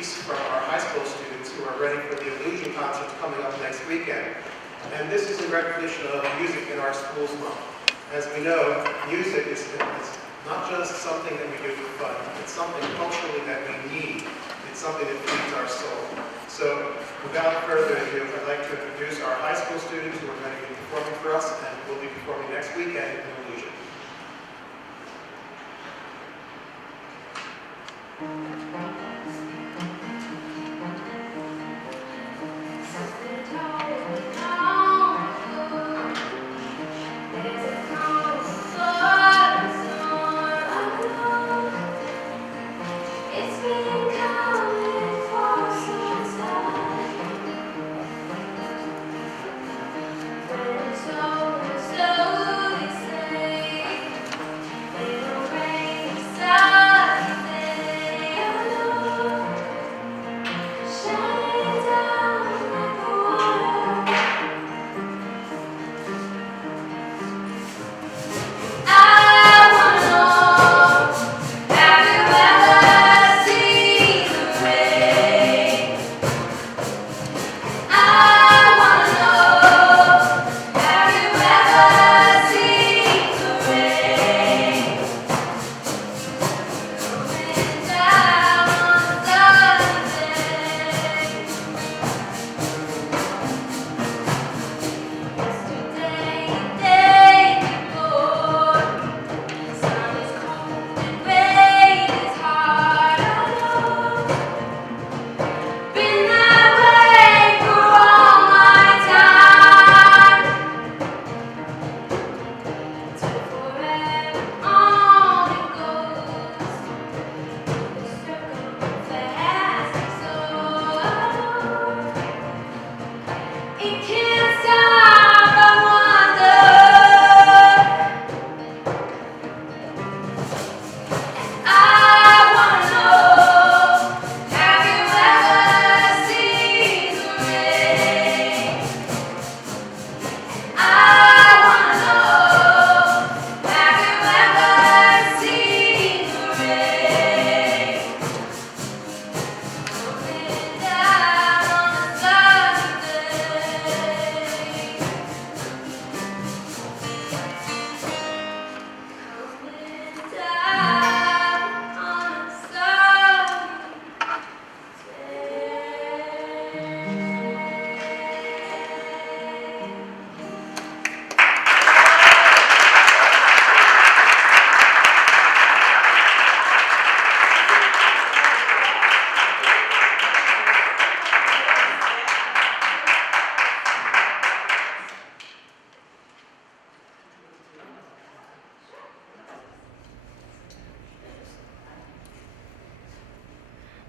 piece from our high school students who are ready for the Illusion concert coming up next weekend. And this is in recognition of Music in Our Schools Month. As we know, music is not just something that we do for fun. It's something culturally that we need. It's something that feeds our soul. So without further ado, I'd like to introduce our high school students who are going to be performing for us and will be performing next weekend in Illusion.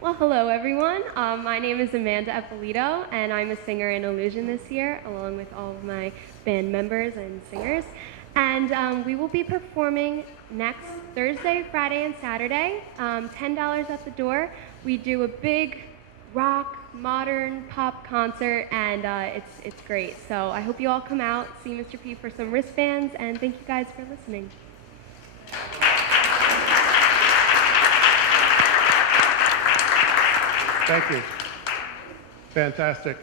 Well, hello everyone. My name is Amanda Eppolito, and I'm a singer in Illusion this year, along with all of my band members and singers. And we will be performing next Thursday, Friday, and Saturday. $10 at the door. We do a big rock, modern, pop concert, and it's great. So I hope you all come out, see Mr. P for some wristbands, and thank you guys for listening. Thank you. Fantastic.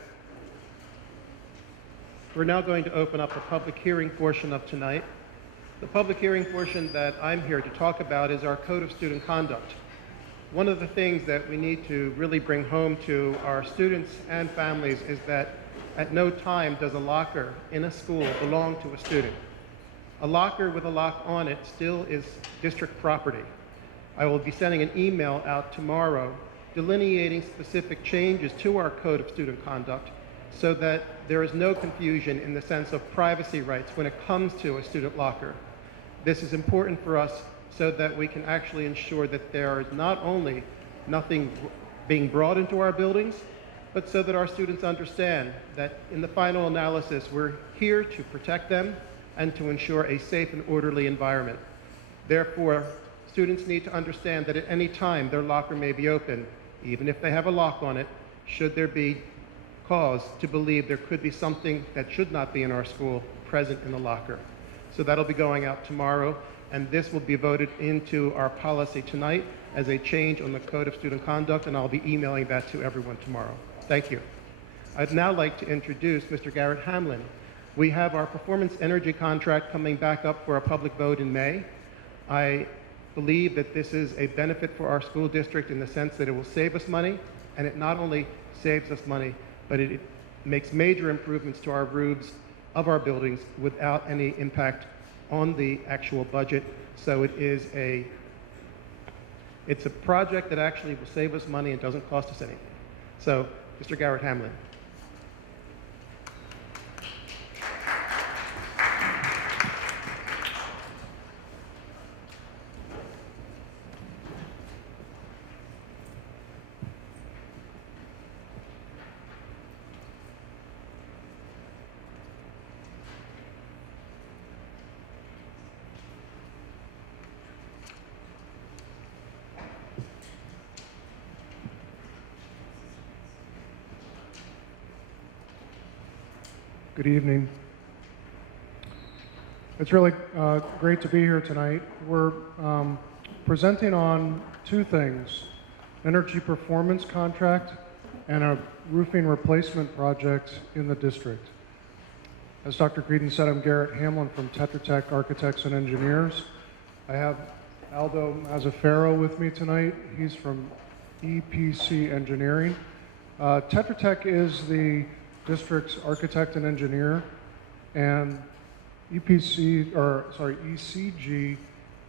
We're now going to open up the public hearing portion of tonight. The public hearing portion that I'm here to talk about is our Code of Student Conduct. One of the things that we need to really bring home to our students and families is that at no time does a locker in a school belong to a student. A locker with a lock on it still is district property. I will be sending an email out tomorrow delineating specific changes to our Code of Student Conduct so that there is no confusion in the sense of privacy rights when it comes to a student locker. This is important for us so that we can actually ensure that there is not only nothing being brought into our buildings, but so that our students understand that in the final analysis, we're here to protect them and to ensure a safe and orderly environment. Therefore, students need to understand that at any time their locker may be open, even if they have a lock on it, should there be cause to believe there could be something that should not be in our school present in the locker. So that'll be going out tomorrow. and this will be voted into our policy tonight as a change on the Code of Student Conduct, and I'll be emailing that to everyone tomorrow. Thank you. I'd now like to introduce Mr. Garrett Hamlin. We have our performance energy contract coming back up for a public vote in May. I believe that this is a benefit for our school district in the sense that it will save us money, and it not only saves us money, but it makes major improvements to our roofs of our buildings without any impact on the actual budget. So it's a project that actually will save us money and doesn't cost us anything. So, Mr. Garrett Hamlin. Good evening. It's really great to be here tonight. We're presenting on two things: energy performance contract and a roofing replacement project in the district. As Dr. Creedon said, I'm Garrett Hamlin from Tetra Tech Architects and Engineers. I have Aldo Mazzaferro with me tonight. He's from EPC Engineering. Tetra Tech is the district's architect and engineer, and ECG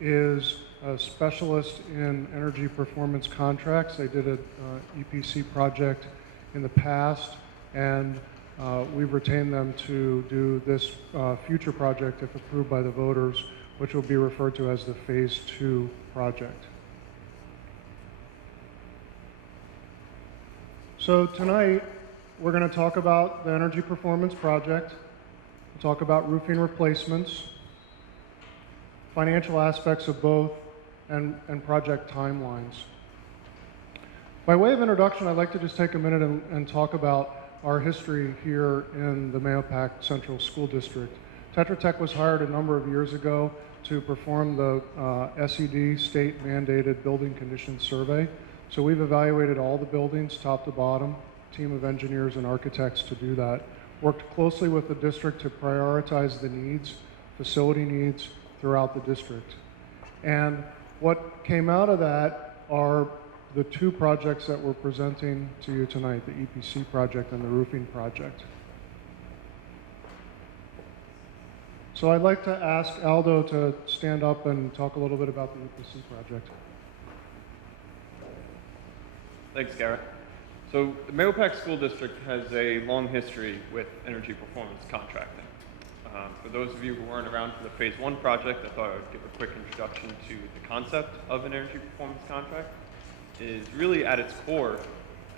is a specialist in energy performance contracts. They did an EPC project in the past, and we've retained them to do this future project if approved by the voters, which will be referred to as the Phase 2 project. So tonight, we're going to talk about the energy performance project, we'll talk about roofing replacements, financial aspects of both, and project timelines. By way of introduction, I'd like to just take a minute and talk about our history here in the Mahopac Central School District. Tetra Tech was hired a number of years ago to perform the SED, state-mandated building condition survey. So we've evaluated all the buildings, top to bottom, team of engineers and architects to do that. Worked closely with the district to prioritize the needs, facility needs throughout the district. And what came out of that are the two projects that we're presenting to you tonight, the EPC project and the roofing project. So I'd like to ask Aldo to stand up and talk a little bit about the EPC project. Thanks, Garrett. So the Mahopac School District has a long history with energy performance contracting. For those of you who weren't around for the Phase 1 project, I thought I would give a quick introduction to the concept of an energy performance contract. It is really at its core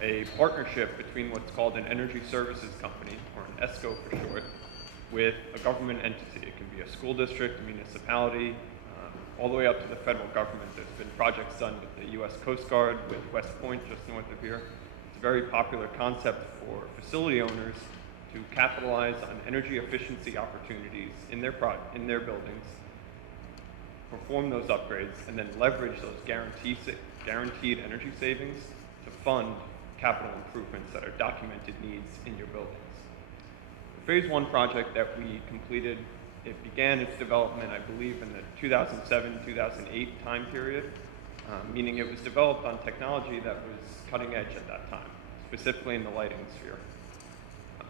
a partnership between what's called an energy services company, or an ESCO for short, with a government entity. It can be a school district, a municipality, all the way up to the federal government. There's been projects done with the U.S. Coast Guard, with West Point, just north of here. Very popular concept for facility owners to capitalize on energy efficiency opportunities in their buildings, perform those upgrades, and then leverage those guaranteed energy savings to fund capital improvements that are documented needs in your buildings. The Phase 1 project that we completed, it began its development, I believe, in the 2007-2008 time period, meaning it was developed on technology that was cutting edge at that time, specifically in the lighting sphere.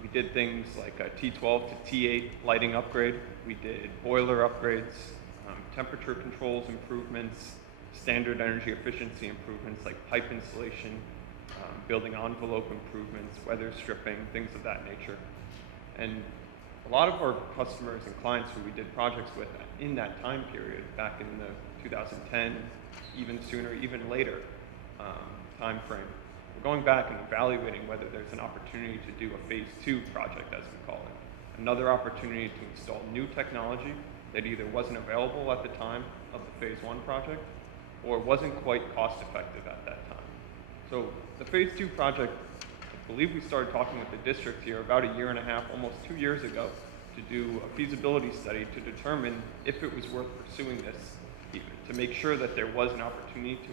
We did things like a T12 to T8 lighting upgrade. We did boiler upgrades, temperature controls improvements, standard energy efficiency improvements like pipe insulation, building envelope improvements, weather stripping, things of that nature. And a lot of our customers and clients who we did projects with in that time period, back in the 2010, even sooner, even later time frame, we're going back and evaluating whether there's an opportunity to do a Phase 2 project, as we call it. Another opportunity to install new technology that either wasn't available at the time of the Phase 1 project or wasn't quite cost effective at that time. So the Phase 2 project, I believe we started talking with the district here about a year and a half, almost 2 years ago, to do a feasibility study to determine if it was worth pursuing this to make sure that there was an opportunity to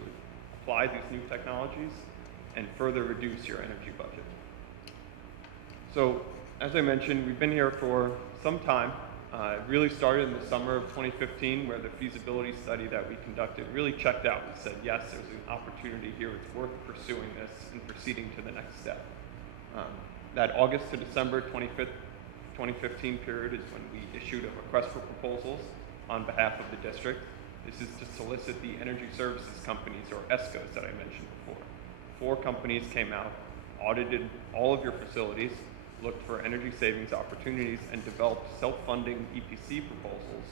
apply these new technologies and further reduce your energy budget. So, as I mentioned, we've been here for some time. It really started in the summer of 2015, where the feasibility study that we conducted really checked out and said, yes, there's an opportunity here, it's worth pursuing this and proceeding to the next step. That August to December 2015 period is when we issued a request for proposals on behalf of the district. This is to solicit the energy services companies, or ESCOs, that I mentioned before. 4 companies came out, audited all of your facilities, looked for energy savings opportunities, and developed self-funding EPC proposals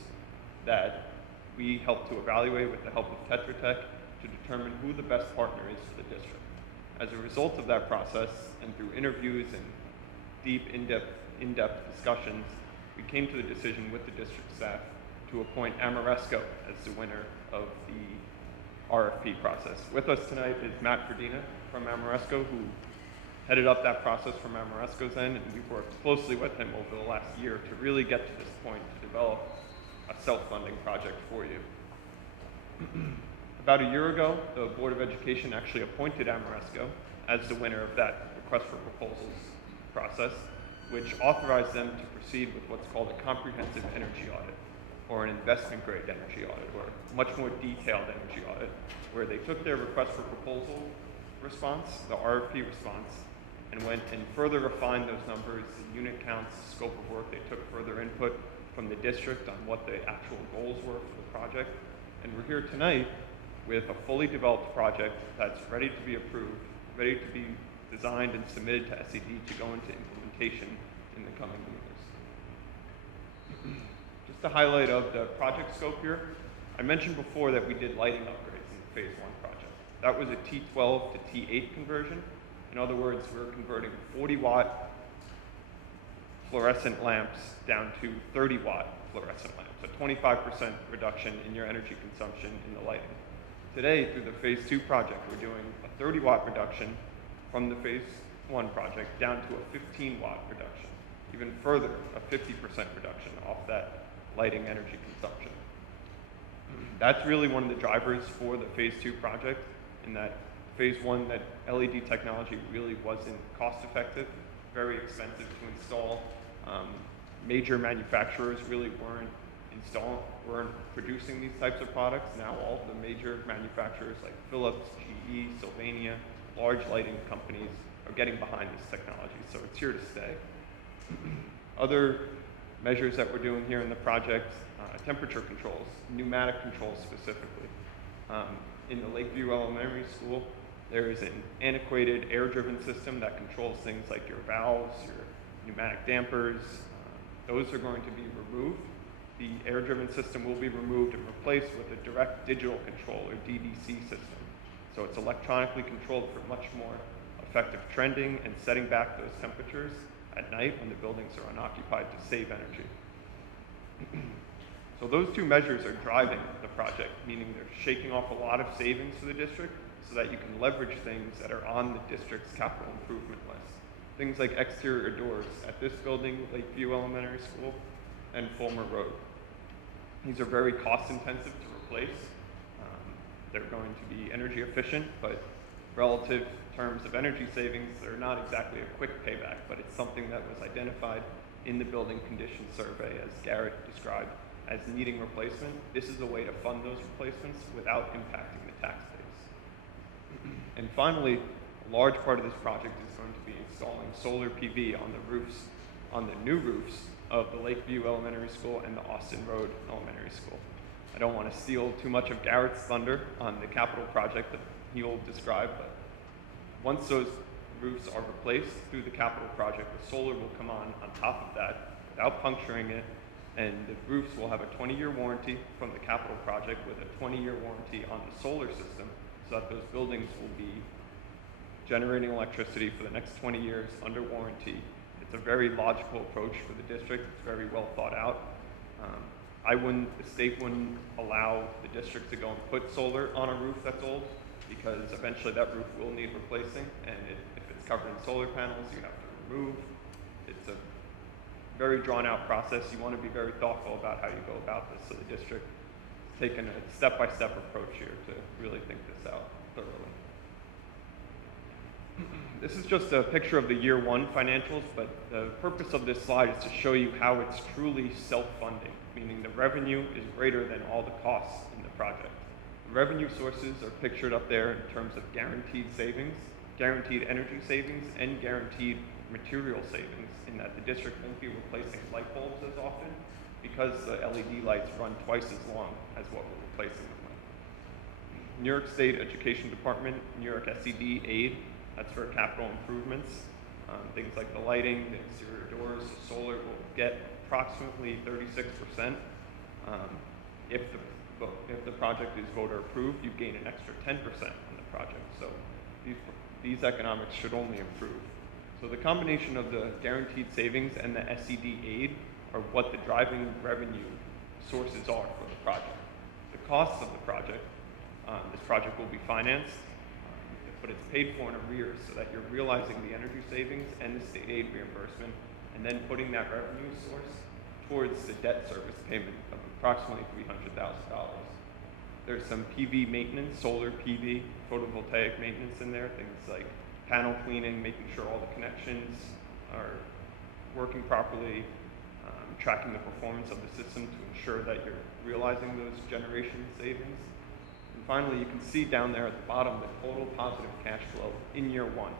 that we helped to evaluate with the help of Tetra Tech to determine who the best partner is for the district. As a result of that process, and through interviews and deep, in-depth discussions, we came to the decision with the district staff to appoint Ameresco as the winner of the RFP process. With us tonight is Matt Ferdina from Ameresco, who headed up that process from Ameresco's end, and we've worked closely with him over the last year to really get to this point to develop a self-funding project for you. About a year ago, the Board of Education actually appointed Ameresco as the winner of that request for proposals process, which authorized them to proceed with what's called a comprehensive energy audit, or an investment grade energy audit, or much more detailed energy audit, where they took their request for proposal response, the RFP response, and went and further refined those numbers, the unit counts, scope of work. They took further input from the district on what the actual goals were for the project. And we're here tonight with a fully developed project that's ready to be approved, ready to be designed and submitted to SED to go into implementation in the coming years. Just a highlight of the project scope here, I mentioned before that we did lighting upgrades in the phase 1 project. That was a T12 to T8 conversion. In other words, we're converting 40-watt fluorescent lamps down to 30-watt fluorescent lamps, a 25% reduction in your energy consumption in the lighting. Today, through the phase 2 project, we're doing a 30-watt reduction from the phase 1 project down to a 15-watt reduction. Even further, a 50% reduction off that lighting energy consumption. That's really one of the drivers for the phase 2 project, in that phase 1, that LED technology really wasn't cost effective, very expensive to install. Major manufacturers really weren't producing these types of products. Now all of the major manufacturers like Philips, GE, Sylvania, large lighting companies are getting behind this technology, so it's here to stay. Other measures that we're doing here in the project, temperature controls, pneumatic controls specifically. In the Lakeview Elementary School, there is an antiquated air-driven system that controls things like your valves, your pneumatic dampers. Those are going to be removed. The air-driven system will be removed and replaced with a direct digital control, or DDC system. So it's electronically controlled for much more effective trending and setting back those temperatures at night when the buildings are unoccupied to save energy. So those 2 measures are driving the project, meaning they're shaking off a lot of savings for the district so that you can leverage things that are on the district's capital improvement list. Things like exterior doors at this building, Lakeview Elementary School, and Fulmer Road. These are very cost intensive to replace. They're going to be energy efficient, but relative terms of energy savings, they're not exactly a quick payback, but it's something that was identified in the building condition survey, as Garrett described, as needing replacement. This is a way to fund those replacements without impacting the tax base. And finally, a large part of this project is going to be installing solar PV on the roofs, on the new roofs of the Lakeview Elementary School and the Austin Road Elementary School. I don't want to steal too much of Garrett's thunder on the capital project that he'll describe, but once those roofs are replaced through the capital project, the solar will come on top of that without puncturing it, and the roofs will have a 20-year warranty from the capital project with a 20-year warranty on the solar system, so that those buildings will be generating electricity for the next 20 years under warranty. It's a very logical approach for the district. It's very well thought out. The state wouldn't allow the district to go and put solar on a roof that's old, because eventually that roof will need replacing, and if it's covered in solar panels, you have to remove. It's a very drawn out process. You want to be very thoughtful about how you go about this, so the district is taken a step-by-step approach here to really think this out thoroughly. This is just a picture of the year one financials, but the purpose of this slide is to show you how it's truly self-funding, meaning the revenue is greater than all the costs in the project. The revenue sources are pictured up there in terms of guaranteed savings, guaranteed energy savings, and guaranteed material savings, in that the district won't be replacing light bulbs as often because the LED lights run twice as long as what we're replacing them with. New York State Education Department, New York SED aid, that's for capital improvements. Things like the lighting, the exterior doors, the solar will get approximately 36%. If the project is voter approved, you gain an extra 10% on the project. So these economics should only improve. So the combination of the guaranteed savings and the SED aid are what the driving revenue sources are for the project. The costs of the project, this project will be financed, but it's paid for in arrears so that you're realizing the energy savings and the state aid reimbursement, and then putting that revenue source towards the debt service payment of approximately $300,000. There's some PV maintenance, solar PV, photovoltaic maintenance in there, things like panel cleaning, making sure all the connections are working properly, tracking the performance of the system to ensure that you're realizing those generation savings. And finally, you can see down there at the bottom the total positive cash flow in year one.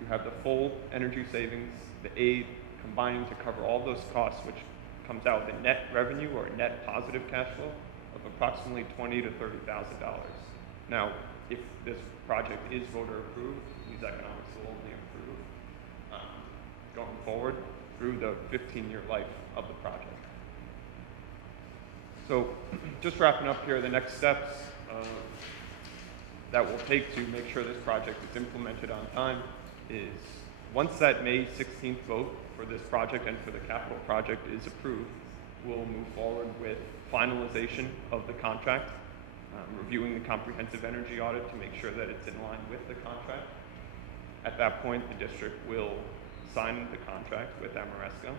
You have the full energy savings, the aid, combining to cover all those costs, which comes out with a net revenue or a net positive cash flow of approximately $20,000 to $30,000. Now, if this project is voter approved, these economics will only improve going forward through the 15-year life of the project. So just wrapping up here, the next steps that we'll take to make sure this project is implemented on time is, once that May 16th vote for this project and for the capital project is approved, we'll move forward with finalization of the contract, reviewing the comprehensive energy audit to make sure that it's in line with the contract. At that point, the district will sign the contract with Ameresco.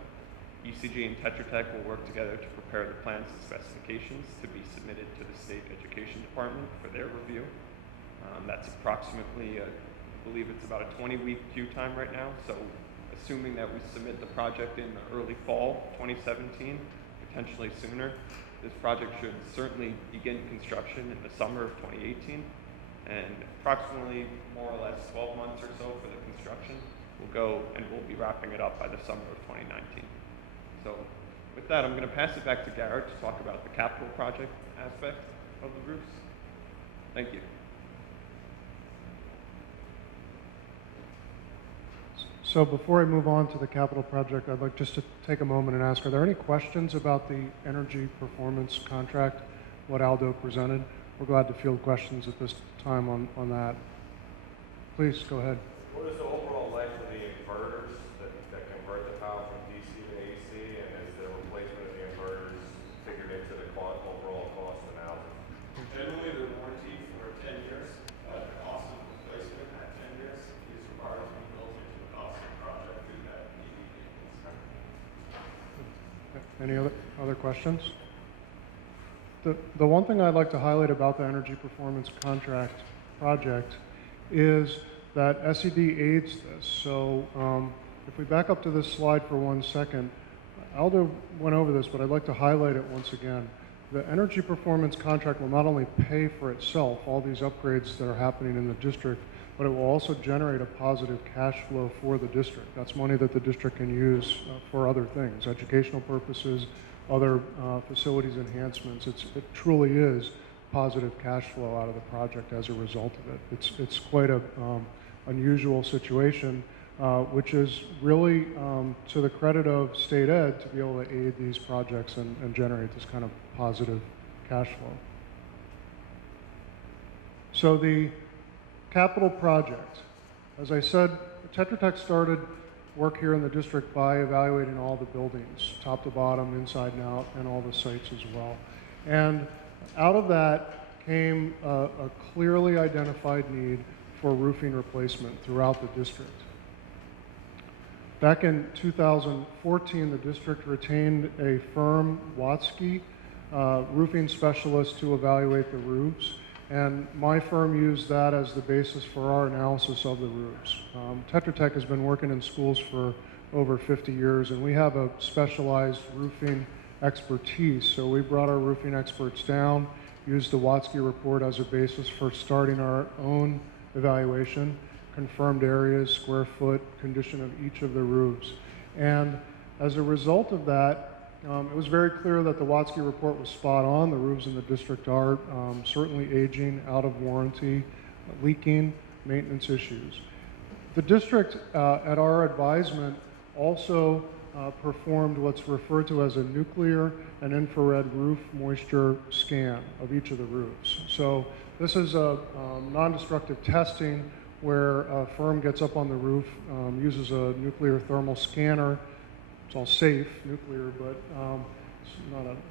ECG and Tetra Tech will work together to prepare the plans and specifications to be submitted to the State Education Department for their review. That's approximately, I believe it's about a 20-week queue time right now, so assuming that we submit the project in the early fall 2017, potentially sooner, this project should certainly begin construction in the summer of 2018, and approximately more or less 12 months or so for the construction. We'll go and we'll be wrapping it up by the summer of 2019. So with that, I'm going to pass it back to Garrett to talk about the capital project aspect of the roofs. Thank you. So before I move on to the capital project, I'd like just to take a moment and ask, are there any questions about the energy performance contract, what Aldo presented? We're glad to field questions at this time on that. Please, go ahead. What is the overall life of the inverters that convert the power from DC to AC, and is the replacement of the inverters figured into the overall cost analysis? Generally, they're warranty for 10 years. The cost of replacement at 10 years is required to be built into the cost of the project through that EV. Any other questions? The one thing I'd like to highlight about the energy performance contract project is that SED aids this. So if we back up to this slide for 1 second, Aldo went over this, but I'd like to highlight it once again. The energy performance contract will not only pay for itself, all these upgrades that are happening in the district, but it will also generate a positive cash flow for the district. That's money that the district can use for other things, educational purposes, other facilities enhancements. It truly is positive cash flow out of the project as a result of it. It's quite a unusual situation, which is really to the credit of state ed to be able to aid these projects and generate this kind of positive cash flow. So the capital project, as I said, Tetra Tech started work here in the district by evaluating all the buildings, top to bottom, inside and out, and all the sites as well. And out of that came a clearly identified need for roofing replacement throughout the district. Back in 2014, the district retained a firm, Watsky, roofing specialists to evaluate the roofs. And my firm used that as the basis for our analysis of the roofs. Tetra Tech has been working in schools for over 50 years, and we have a specialized roofing expertise. So we brought our roofing experts down, used the Watsky report as a basis for starting our own evaluation, confirmed areas, square foot, condition of each of the roofs. And as a result of that, it was very clear that the Watsky report was spot on. The roofs in the district are certainly aging, out of warranty, leaking, maintenance issues. The district, at our advisement, also performed what's referred to as a nuclear and infrared roof moisture scan of each of the roofs. So this is a non-destructive testing where a firm gets up on the roof, uses a nuclear thermal scanner. It's all safe, nuclear, but it's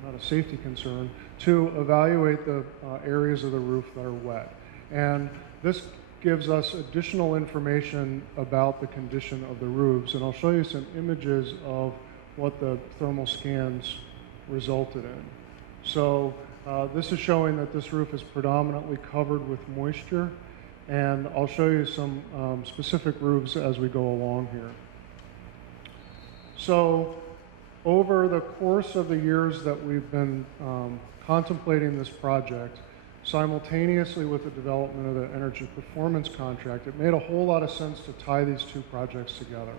not a safety concern, to evaluate the areas of the roof that are wet. And this gives us additional information about the condition of the roofs. And I'll show you some images of what the thermal scans resulted in. So this is showing that this roof is predominantly covered with moisture. And I'll show you some specific roofs as we go along here. So over the course of the years that we've been contemplating this project, simultaneously with the development of the energy performance contract, it made a whole lot of sense to tie these two projects together.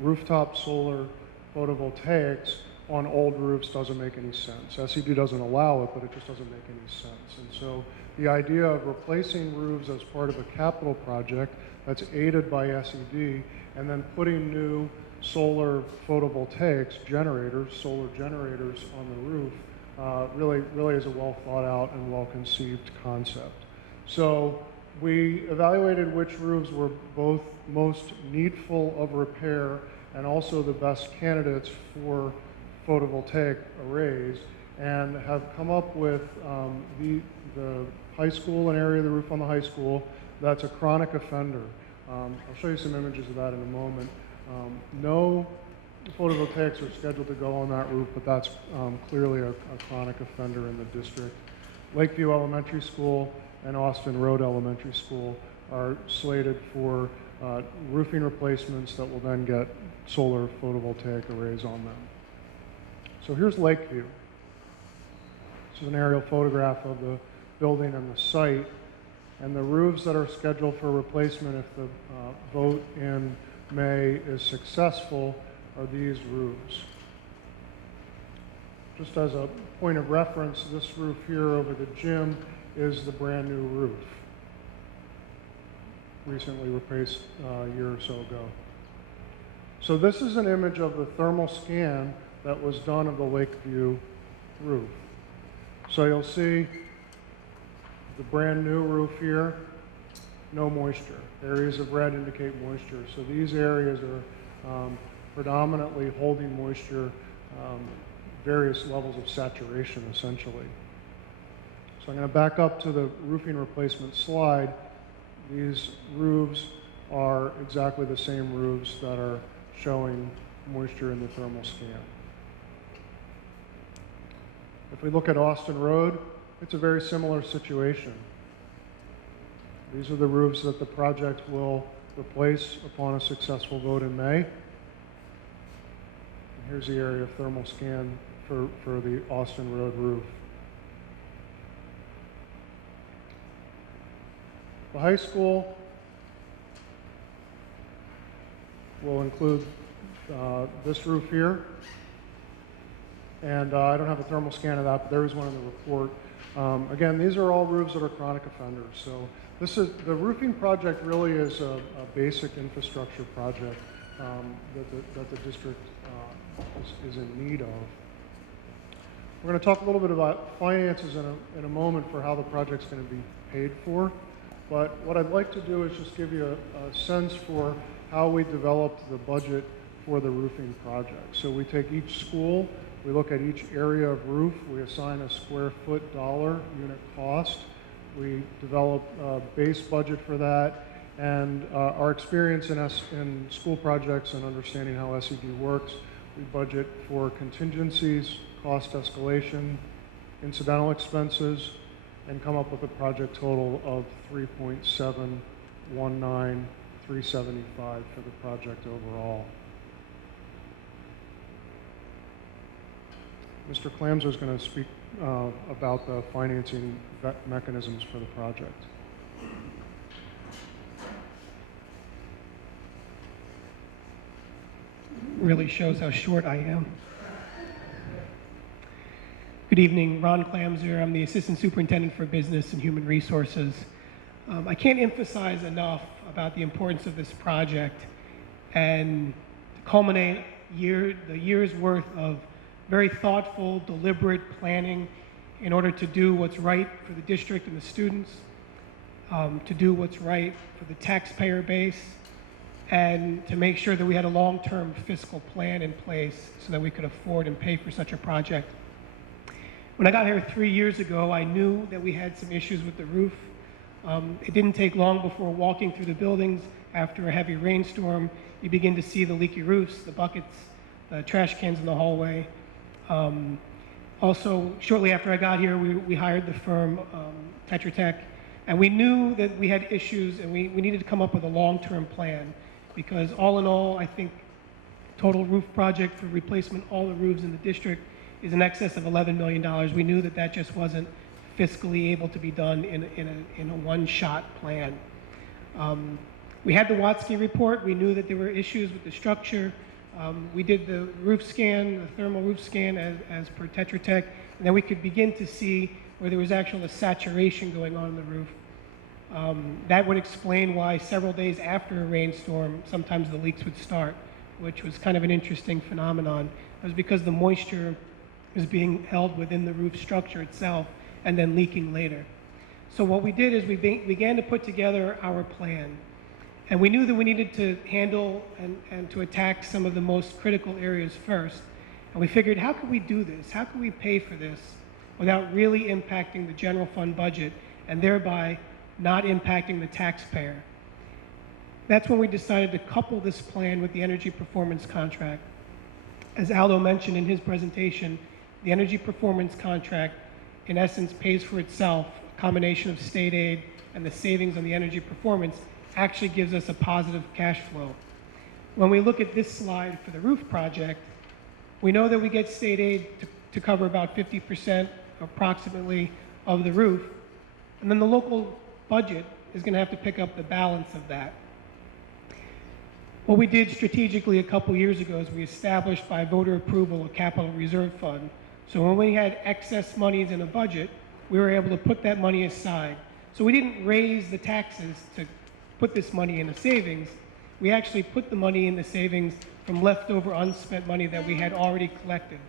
Rooftop solar photovoltaics on old roofs doesn't make any sense. SED doesn't allow it, but it just doesn't make any sense. And so the idea of replacing roofs as part of a capital project that's aided by SED, and then putting new solar photovoltaics generators, solar generators on the roof, really is a well thought out and well conceived concept. So we evaluated which roofs were both most needful of repair and also the best candidates for photovoltaic arrays, and have come up with the high school, an area of the roof on the high school that's a chronic offender. I'll show you some images of that in a moment. No photovoltaics are scheduled to go on that roof, but that's clearly a chronic offender in the district. Lakeview Elementary School and Austin Road Elementary School are slated for roofing replacements that will then get solar photovoltaic arrays on them. So here's Lakeview. This is an aerial photograph of the building and the site, and the roofs that are scheduled for replacement if the vote in May is successful are these roofs. Just as a point of reference, this roof here over the gym is the brand new roof, recently replaced a year or so ago. So this is an image of the thermal scan that was done of the Lakeview roof. So you'll see the brand new roof here, no moisture. Areas of red indicate moisture. So these areas are predominantly holding moisture, various levels of saturation essentially. So I'm going to back up to the roofing replacement slide. These roofs are exactly the same roofs that are showing moisture in the thermal scan. If we look at Austin Road, it's a very similar situation. These are the roofs that the project will replace upon a successful vote in May. And here's the area of thermal scan for the Austin Road roof. The high school will include this roof here. And I don't have a thermal scan of that, but there is one in the report. Again, these are all roofs that are chronic offenders. So the roofing project really is a basic infrastructure project that the district is in need of. We're going to talk a little bit about finances in a moment for how the project's going to be paid for. But what I'd like to do is just give you a sense for how we developed the budget for the roofing project. So we take each school, we look at each area of roof, we assign a square foot dollar unit cost, we develop a base budget for that, and our experience in school projects and understanding how SED works, we budget for contingencies, cost escalation, incidental expenses, and come up with a project total of $3.719375 for the project overall. Mr. Klamser is going to speak about the financing mechanisms for the project. Really shows how short I am. Good evening, Ron Klamser. I'm the Assistant Superintendent for Business and Human Resources. I can't emphasize enough about the importance of this project and to culminate the year's worth of very thoughtful, deliberate planning in order to do what's right for the district and the students, to do what's right for the taxpayer base, and to make sure that we had a long-term fiscal plan in place so that we could afford and pay for such a project. When I got here 3 years ago, I knew that we had some issues with the roof. It didn't take long before walking through the buildings after a heavy rainstorm, you begin to see the leaky roofs, the buckets, the trash cans in the hallway. Also, shortly after I got here, we hired the firm Tetra Tech, and we knew that we had issues and we needed to come up with a long-term plan, because all in all, I think total roof project for replacement all the roofs in the district is in excess of $11 million. We knew that that just wasn't fiscally able to be done in a one-shot plan. We had the Watsky report. We knew that there were issues with the structure. We did the roof scan, the thermal roof scan as per Tetra Tech, and then we could begin to see where there was actual saturation going on in the roof. That would explain why several days after a rainstorm, sometimes the leaks would start, which was kind of an interesting phenomenon. It was because the moisture was being held within the roof structure itself and then leaking later. So what we did is we began to put together our plan. And we knew that we needed to handle and to attack some of the most critical areas first. And we figured, how could we do this? How could we pay for this without really impacting the general fund budget and thereby not impacting the taxpayer? That's when we decided to couple this plan with the energy performance contract. As Aldo mentioned in his presentation, the energy performance contract, in essence, pays for itself. A combination of state aid and the savings on the energy performance actually gives us a positive cash flow. When we look at this slide for the roof project, we know that we get state aid to cover about 50% approximately of the roof, and then the local budget is going to have to pick up the balance of that. What we did strategically a couple years ago is we established by voter approval a capital reserve fund. So when we had excess monies in a budget, we were able to put that money aside. So we didn't raise the taxes to put this money in a savings. We actually put the money in the savings from leftover unspent money that we had already collected.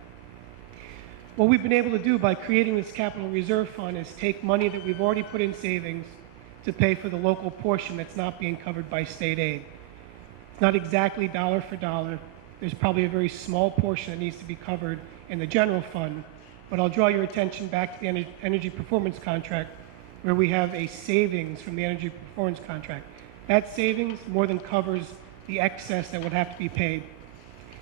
What we've been able to do by creating this capital reserve fund is take money that we've already put in savings to pay for the local portion that's not being covered by state aid. It's not exactly dollar for dollar. There's probably a very small portion that needs to be covered in the general fund, but I'll draw your attention back to the energy performance contract, where we have a savings from the energy performance contract. That savings more than covers the excess that would have to be paid.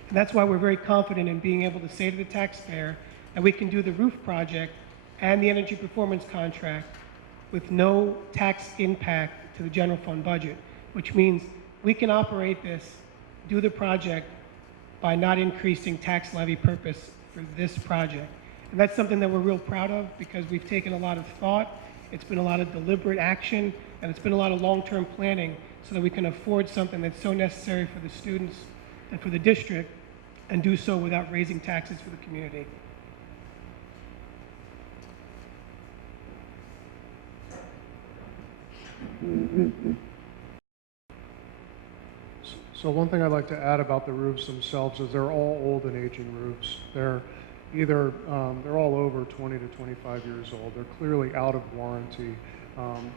And that's why we're very confident in being able to say to the taxpayer that we can do the roof project and the energy performance contract with no tax impact to the general fund budget, which means we can operate this, do the project by not increasing tax levy purpose for this project. And that's something that we're real proud of, because we've taken a lot of thought, it's been a lot of deliberate action, and it's been a lot of long-term planning so that we can afford something that's so necessary for the students and for the district, and do so without raising taxes for the community. So one thing I'd like to add about the roofs themselves is they're all old and aging roofs. They're either, they're all over 20 to 25 years old. They're clearly out of warranty.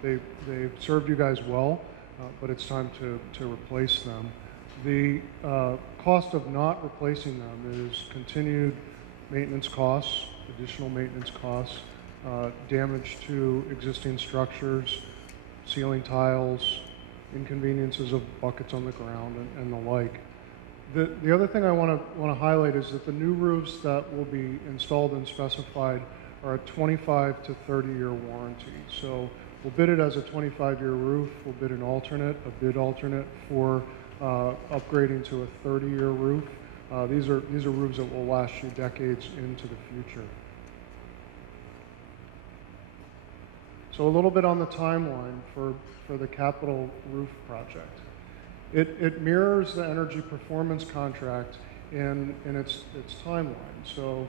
They've served you guys well, but it's time to replace them. The cost of not replacing them is continued maintenance costs, additional maintenance costs, damage to existing structures, ceiling tiles, inconveniences of buckets on the ground, and the like. The other thing I want to highlight is that the new roofs that will be installed and specified are a 25 to 30-year warranty. So we'll bid it as a 25-year roof. We'll bid an alternate, a bid alternate for upgrading to a 30-year roof. These are roofs that will last you decades into the future. So a little bit on the timeline for the capital roof project. It mirrors the energy performance contract in its timeline. So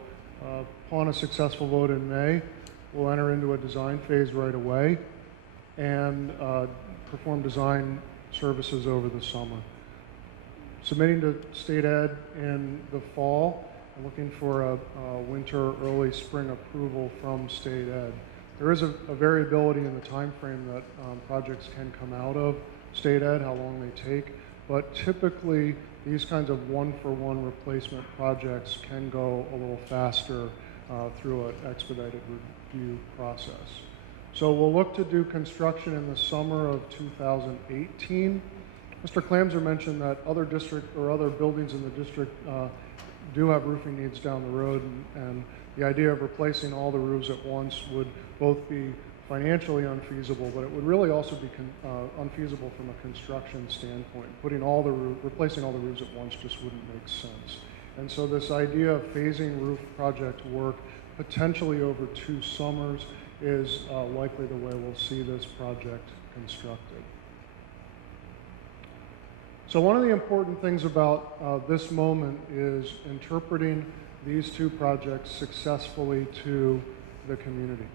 upon a successful vote in May, we'll enter into a design phase right away and perform design services over the summer. Submitting to state ed in the fall and looking for a winter, early spring approval from state ed. There is a variability in the time frame that projects can come out of state ed, how long they take, but typically these kinds of one-for-one replacement projects can go a little faster through an expedited review process. So we'll look to do construction in the summer of 2018. Mr. Clamser mentioned that other district or other buildings in the district do have roofing needs down the road, and the idea of replacing all the roofs at once would both be financially unfeasible, but it would really also be unfeasible from a construction standpoint. Replacing all the roofs at once just wouldn't make sense. And so this idea of phasing roof project work potentially over 2 summers is likely the way we'll see this project constructed. So one of the important things about this moment is interpreting these 2 projects successfully to the community.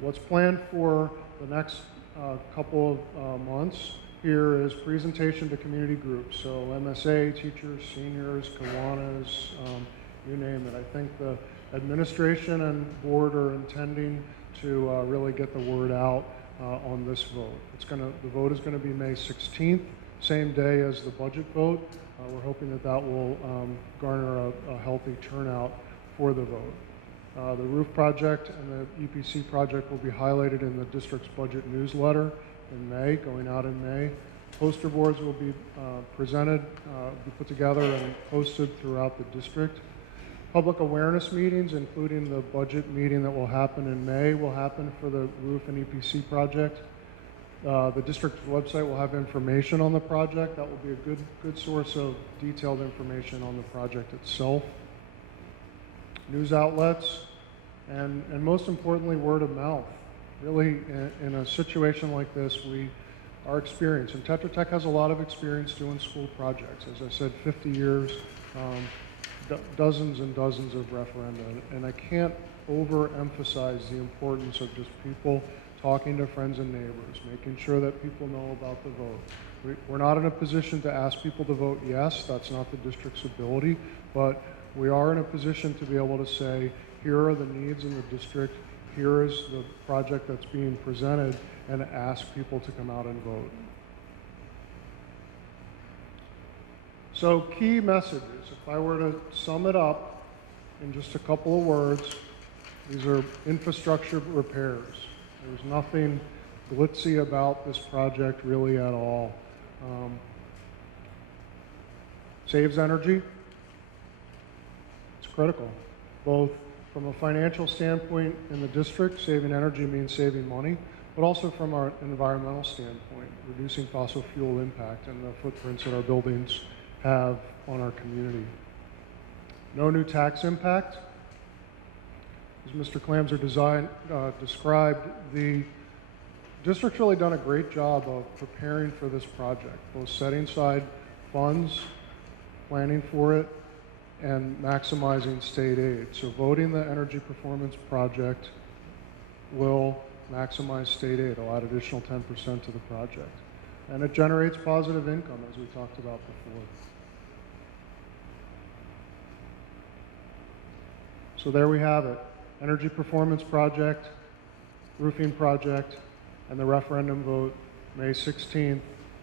What's planned for the next couple of months here is presentation to community groups. So MSA, teachers, seniors, Kiwanis, you name it. I think the administration and board are intending to really get the word out on this vote. The vote is going to be May 16th, same day as the budget vote. We're hoping that will garner a healthy turnout for the vote. The roof project and the EPC project will be highlighted in the district's budget newsletter in May, going out in May. Poster boards will be presented, be put together and posted throughout the district. Public awareness meetings, including the budget meeting that will happen in May, will happen for the roof and EPC project. The district's website will have information on the project. That will be a good source of detailed information on the project itself. News outlets, and most importantly, word of mouth. Really, in a situation like this, our experience, and Tetra Tech has a lot of experience doing school projects. As I said, 50 years, dozens and dozens of referenda, and I can't overemphasize the importance of just people talking to friends and neighbors, making sure that people know about the vote. We're not in a position to ask people to vote yes, that's not the district's ability, but we are in a position to be able to say, here are the needs in the district, here is the project that's being presented, and ask people to come out and vote. So key messages, if I were to sum it up in just a couple of words, these are infrastructure repairs. There's nothing glitzy about this project really at all. Saves energy. It's critical, both from a financial standpoint in the district, saving energy means saving money, but also from our environmental standpoint, reducing fossil fuel impact and the footprints that our buildings have on our community. No new tax impact. As Mr. Clamser described, the district's really done a great job of preparing for this project, both setting aside funds, planning for it, and maximizing state aid. So voting the energy performance project will maximize state aid. It'll add additional 10% to the project. And it generates positive income, as we talked about before. So there we have it. Energy performance project, roofing project, and the referendum vote, May 16th,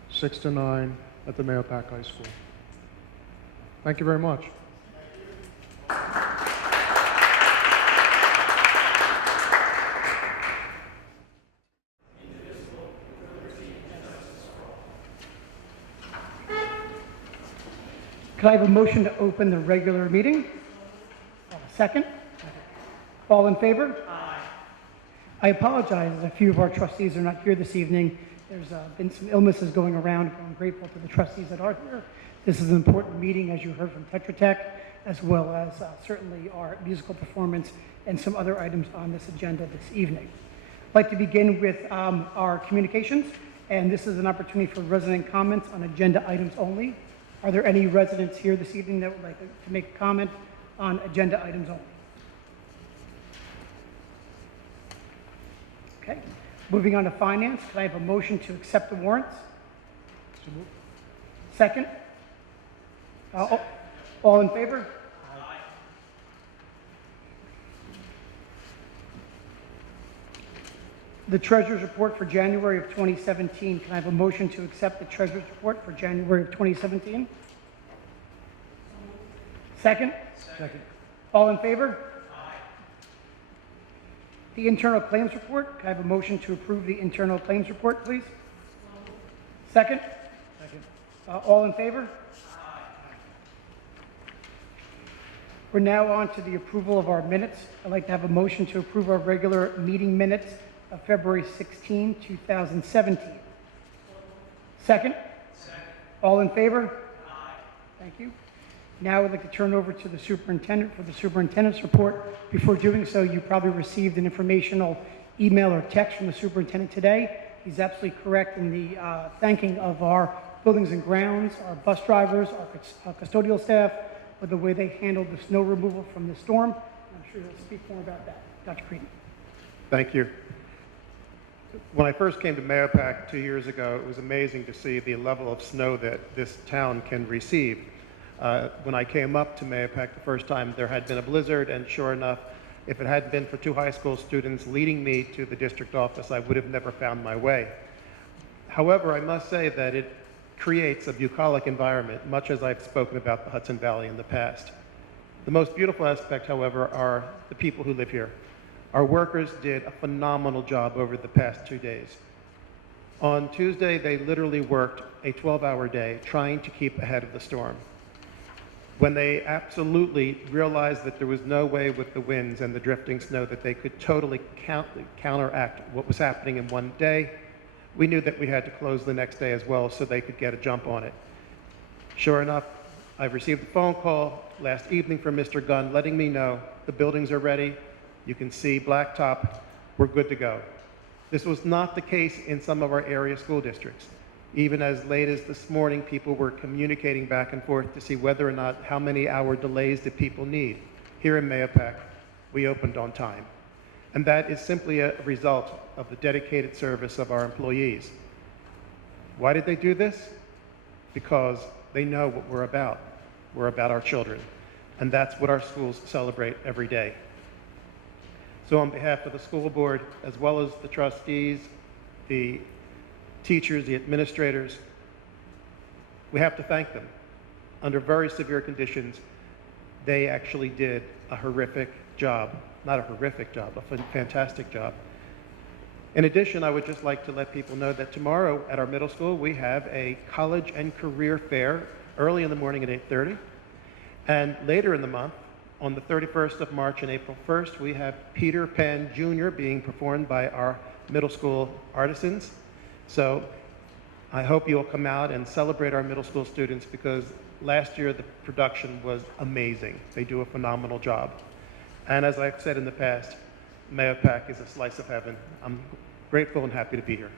6 to 9 at the Mahopac High School. Thank you very much. Could I have a motion to open the regular meeting? Second? All in favor? Aye. I apologize, a few of our trustees are not here this evening. There's been some illnesses going around. I'm grateful to the trustees that are here. This is an important meeting, as you heard from Tetra Tech, as well as certainly our musical performance and some other items on this agenda this evening. I'd like to begin with our communications, and this is an opportunity for resident comments on agenda items only. Are there any residents here this evening that would like to make a comment on agenda items only? Okay. Moving on to finance, can I have a motion to accept the warrants? Second? All in favor? Aye. The Treasurer's Report for January of 2017. Can I have a motion to accept the Treasurer's Report for January of 2017? Second? Second. All in favor? The Internal Claims Report, can I have a motion to approve the Internal Claims Report, please? Second? Second. All in favor? We're now on to the approval of our minutes. I'd like to have a motion to approve our regular meeting minutes of February 16, 2017. Second? Second. All in favor? Thank you. Now I'd like to turn over to the superintendent for the superintendent's report. Before doing so, you probably received an informational email or text from the superintendent today. He's absolutely correct in the thanking of our buildings and grounds, our bus drivers, our custodial staff, for the way they handled the snow removal from the storm. I'm sure he'll speak more about that. Dr. Creedon. Thank you. When I first came to Mahopac 2 years ago, it was amazing to see the level of snow that this town can receive. When I came up to Mahopac the first time, there had been a blizzard, and sure enough, if it hadn't been for 2 high school students leading me to the district office, I would have never found my way. However, I must say that it creates a bucolic environment, much as I've spoken about the Hudson Valley in the past. The most beautiful aspect, however, are the people who live here. Our workers did a phenomenal job over the past 2 days. On Tuesday, they literally worked a 12-hour day trying to keep ahead of the storm. When they absolutely realized that there was no way with the winds and the drifting snow that they could totally counteract what was happening in one day, we knew that we had to close the next day as well so they could get a jump on it. Sure enough, I received a phone call last evening from Mr. Gunn letting me know the buildings are ready, you can see blacktop, we're good to go. This was not the case in some of our area school districts. Even as late as this morning, people were communicating back and forth to see whether or not how many hour delays did people need. Here in Mahopac, we opened on time. And that is simply a result of the dedicated service of our employees. Why did they do this? Because they know what we're about. We're about our children. And that's what our schools celebrate every day. So on behalf of the school board, as well as the trustees, the teachers, the administrators, we have to thank them. Under very severe conditions, they actually did a horrific job. Not a horrific job, a fantastic job. In addition, I would just like to let people know that tomorrow at our middle school, we have a college and career fair early in the morning at 8:30. And later in the month, on the 31st of March and April 1st, we have Peter Pan Jr. being performed by our middle school artisans. So I hope you'll come out and celebrate our middle school students, because last year the production was amazing. They do a phenomenal job. And as I've said in the past, Mahopac is a slice of heaven. I'm grateful and happy to be here.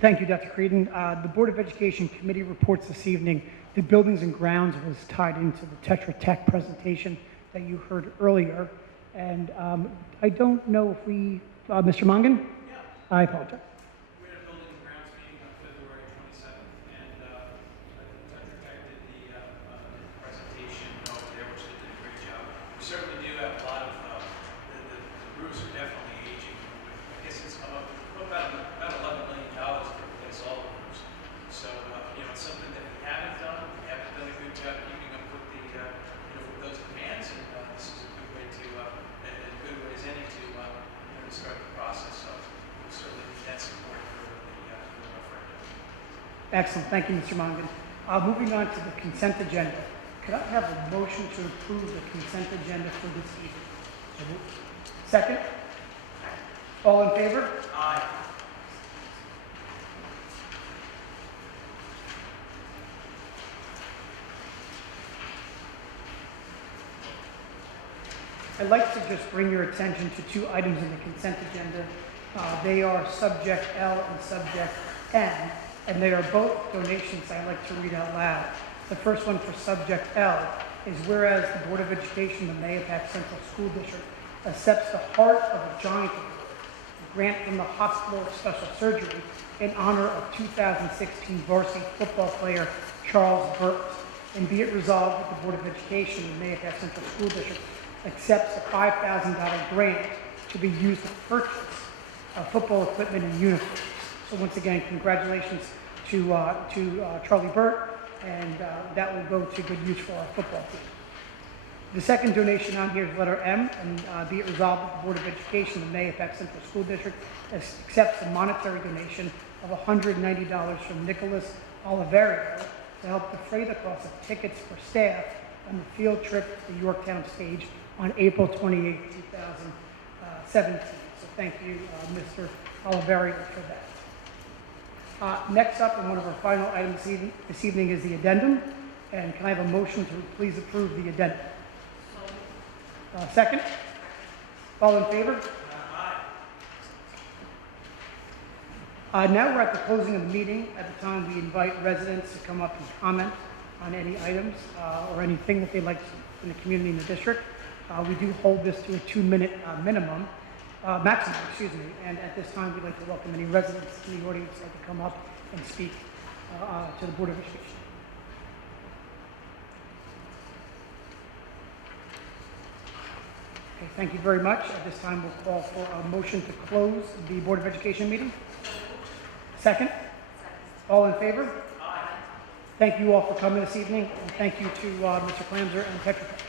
Thank you, Dr. Creedon. The Board of Education Committee reports this evening. The buildings and grounds was tied into the Tetra Tech presentation that you heard earlier. And I don't know if we, Mr. Mongan? Yeah. I apologize. We had a building and grounds meeting on February 27th, and Tetra Tech did the presentation over there, which they did a great job. We certainly do have a lot of, the roofs are definitely aging. I guess it's come up about $11 million to replace all the roofs. So, it's something that we haven't done. We haven't done a good job keeping up with the, with those demands, and this is a good way to, as good way as any to start the process. So we'll certainly need that support for the referendum. Excellent. Thank you, Mr. Mongan. Moving on to the consent agenda. Could I have a motion to approve the consent agenda for this evening? Second? All in favor? Aye. I'd like to just bring your attention to two items in the consent agenda. They are Subject L and Subject N, and they are both donations I'd like to read out loud. The first one for Subject L is whereas the Board of Education of the Mahopac Central School District accepts the Heart of a Giant Award, a grant from the Hospital of Special Surgery in honor of 2016 varsity football player Charles Burt. And be it resolved that the Board of Education of the Mahopac Central School District accepts a $5,000 grant to be used to purchase football equipment and uniforms. So once again, congratulations to Charlie Burt, and that will go to good use for our football team. The second donation on here is letter M, and be it resolved that the Board of Education of the Mahopac Central School District accepts a monetary donation of $190 from Nicholas Oliverio to help defray the cost of tickets for staff on the field trip to the Yorktown stage on April 28, 2017. So thank you, Mr. Oliverio, for that. Next up, and one of our final items this evening is the addendum. And can I have a motion to please approve the addendum? Second? All in favor? Now we're at the closing of the meeting. At the time, we invite residents to come up and comment on any items or anything that they'd like in the community in the district. We do hold this to a 2-minute maximum, and at this time, we'd like to welcome any residents in the audience who'd like to come up and speak to the Board of Education. Okay, thank you very much. At this time, we'll call for a motion to close the Board of Education meeting. Second? All in favor? Aye. Thank you all for coming this evening, and thank you to Mr. Klamser and Tetra Tech.